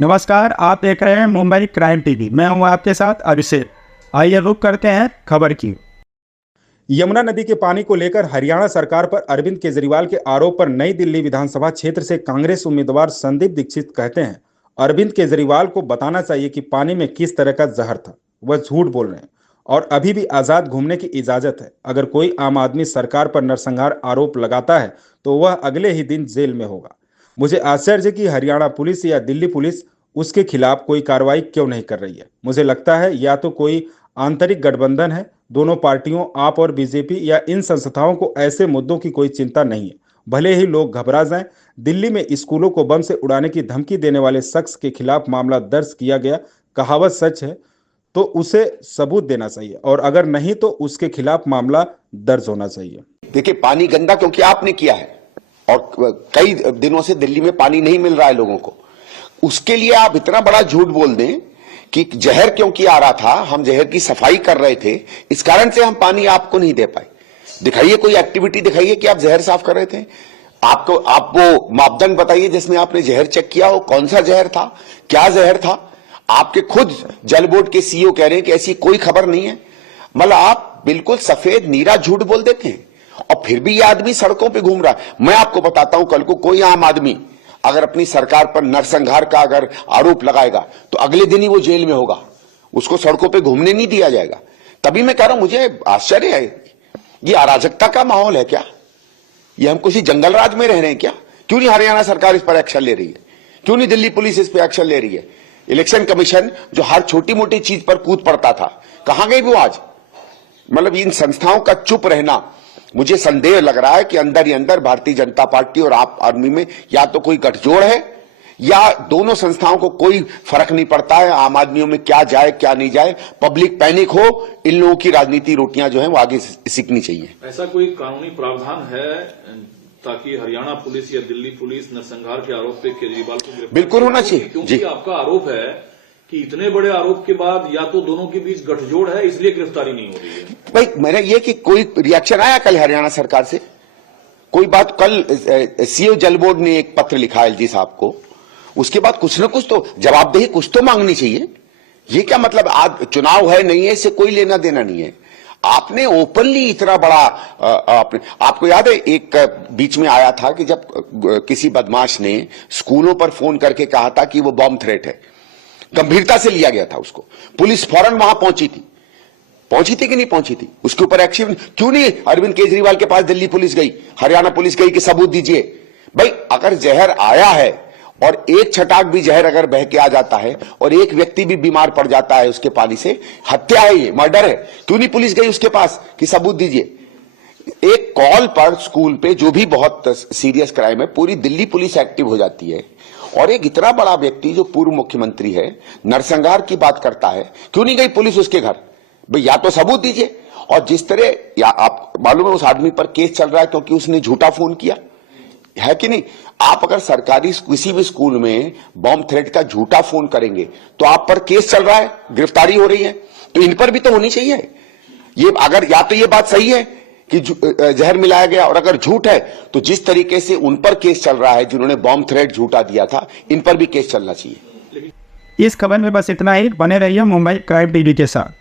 नमस्कार, आप देख रहे हैं मुंबई क्राइम टीवी। मैं हूं आपके साथ अभिषेक। आइए रुक करते हैं खबर की। यमुना नदी के पानी को लेकर हरियाणा सरकार पर अरविंद केजरीवाल के आरोप पर नई दिल्ली विधानसभा क्षेत्र से कांग्रेस उम्मीदवार संदीप दीक्षित कहते हैं, अरविंद केजरीवाल को बताना चाहिए कि पानी में किस तरह का जहर था। वह झूठ बोल रहे हैं और अभी भी आजाद घूमने की इजाजत है। अगर कोई आम आदमी सरकार पर नरसंहार आरोप लगाता है तो वह अगले ही दिन जेल में होगा। मुझे आश्चर्य कि हरियाणा पुलिस या दिल्ली पुलिस उसके खिलाफ कोई कार्रवाई क्यों नहीं कर रही है। मुझे लगता है या तो कोई आंतरिक गठबंधन है, दोनों पार्टियों आप और बीजेपी, या इन संस्थाओं को ऐसे मुद्दों की कोई चिंता नहीं है। भले ही लोग घबरा जाएं। दिल्ली में स्कूलों को बम से उड़ाने की धमकी देने वाले शख्स के खिलाफ मामला दर्ज किया गया। कहावत सच है तो उसे सबूत देना चाहिए, और अगर नहीं तो उसके खिलाफ मामला दर्ज होना चाहिए। देखिए, पानी गंदा क्योंकि आपने किया है और कई दिनों से दिल्ली में पानी नहीं मिल रहा है लोगों को। उसके लिए आप इतना बड़ा झूठ बोल दें कि जहर क्योंकि आ रहा था, हम जहर की सफाई कर रहे थे, इस कारण से हम पानी आपको नहीं दे पाए। दिखाइए कोई एक्टिविटी, दिखाइए कि आप जहर साफ कर रहे थे। आप वो मापदंड बताइए जिसमें आपने जहर चेक किया हो, कौन सा जहर था, क्या जहर था। आपके खुद जल बोर्ड के सीईओ कह रहे हैं कि ऐसी कोई खबर नहीं है। मतलब आप बिल्कुल सफेद नीरा झूठ बोल देते हैं और फिर भी ये आदमी सड़कों पे घूम रहा है। मैं आपको बताता हूं, कल को कोई आम आदमी अगर अपनी सरकार पर नरसंहार का अगर आरोप लगाएगा तो अगले दिन ही वो जेल में होगा, उसको सड़कों पे घूमने नहीं दिया जाएगा। तभी मैं कह रहा हूं, मुझे आश्चर्य है, ये अराजकता का माहौल है क्या? ये हम किसी जंगल राज में रह रहे हैं क्या? क्यों नहीं हरियाणा सरकार इस पर एक्शन ले रही है? क्यों नहीं दिल्ली पुलिस इस पर एक्शन ले रही है? इलेक्शन कमीशन जो हर छोटी मोटी चीज पर कूद पड़ता था, कहां गई वो आज? मतलब इन संस्थाओं का चुप रहना, मुझे संदेह लग रहा है कि अंदर ही अंदर भारतीय जनता पार्टी और आप आदमी में या तो कोई गठजोड़ है या दोनों संस्थाओं को कोई फर्क नहीं पड़ता है आम आदमियों में क्या जाए क्या नहीं जाए। पब्लिक पैनिक हो, इन लोगों की राजनीति रोटियां जो है वो आगे सीखनी चाहिए। ऐसा कोई कानूनी प्रावधान है ताकि हरियाणा पुलिस या दिल्ली पुलिस नरसंहार के आरोप पे केजरीवाल को बिल्कुल होना चाहिए, क्योंकि आपका आरोप है कि इतने बड़े आरोप के बाद या तो दोनों के बीच गठजोड़ है, इसलिए गिरफ्तारी नहीं हो रही है। भाई मेरा ये कि कोई रिएक्शन आया कल हरियाणा सरकार से? कोई बात? कल सीईओ जल बोर्ड ने एक पत्र लिखा एलजी साहब को, उसके बाद कुछ ना कुछ तो जवाबदेही कुछ तो मांगनी चाहिए। ये क्या मतलब आज चुनाव है नहीं है, इससे कोई लेना देना नहीं है। आपने ओपनली इतना बड़ा आपको याद है एक बीच में आया था कि जब किसी बदमाश ने स्कूलों पर फोन करके कहा था कि वो बॉम्ब थ्रेट है, गंभीरता से लिया गया था उसको। पुलिस फौरन वहां पहुंची थी कि नहीं पहुंची थी? उसके ऊपर एक्शन क्यों नहीं अरविंद केजरीवाल के पास दिल्ली पुलिस गई, हरियाणा पुलिस गई कि सबूत दीजिए? भाई अगर जहर आया है और एक छटाक भी जहर अगर बह के आ जाता है और एक व्यक्ति भी बीमार पड़ जाता है उसके पानी से, हत्या है, ये मर्डर है, क्यों नहीं पुलिस गई उसके पास कि सबूत दीजिए? एक कॉल पर स्कूल पे जो भी बहुत सीरियस क्राइम है, पूरी दिल्ली पुलिस एक्टिव हो जाती है। और एक इतना बड़ा व्यक्ति जो पूर्व मुख्यमंत्री है, नरसंहार की बात करता है, क्यों नहीं गई पुलिस उसके घर? भाई या तो सबूत दीजिए। और जिस तरह या आप मालूम है उस आदमी पर केस चल रहा है क्योंकि उसने झूठा फोन किया है कि नहीं? आप अगर सरकारी किसी भी स्कूल में बॉम्ब थ्रेट का झूठा फोन करेंगे तो आप पर केस चल रहा है, गिरफ्तारी हो रही है, तो इन पर भी तो होनी चाहिए। ये अगर या तो ये बात सही है कि जहर मिलाया गया, और अगर झूठ है तो जिस तरीके से उन पर केस चल रहा है जिन्होंने बॉम्ब थ्रेट झूठा दिया था, इन पर भी केस चलना चाहिए। इस खबर में बस इतना ही। बने रहिए मुंबई क्राइम टीवी के साथ।